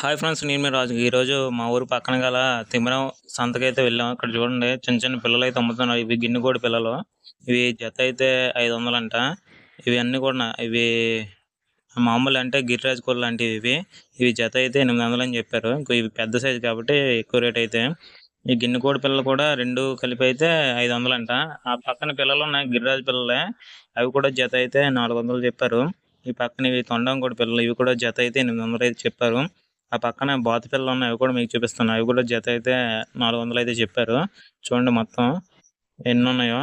Hi friends, నేను మీ రాజు. ఈరోజు మా ఊరు పక్కన గల తిమ్మరం సంతకైతే వెళ్ళాం. ఇక్కడ చూడండి, చిన్న చిన్న పిల్లలు అయితే అమ్ముతున్నారు. ఇవి గిన్నెకోడి పిల్లలు. ఇవి జత అయితే 500 అంట. ఇవి అన్ని కూడా ఇవి మామూలు అంటే గిరిరాజు కోళ్ళు లాంటివి. ఇవి జత అయితే 800 అని చెప్పారు. ఇంకో ఇవి పెద్ద సైజు కాబట్టి ఎక్కువ రేట్ అయితే. ఈ గిన్నెకోడి పిల్లలు కూడా రెండు కలిపి అయితే 500 అంట. ఆ పక్కన పిల్లలు ఉన్నాయి, గిరిరాజు పిల్లలే. అవి కూడా జత అయితే 400 చెప్పారు. ఈ పక్కన ఇవి తొండం కోడి పిల్లలు, ఇవి కూడా జత అయితే 800 అయితే చెప్పారు. ఆ పక్కన బాతు పిల్లలు ఉన్నాయి, అవి కూడా మీకు చూపిస్తున్నాను. అవి కూడా జత అయితే 400 అయితే చెప్పారు. చూడండి మొత్తం ఎన్ని ఉన్నాయో.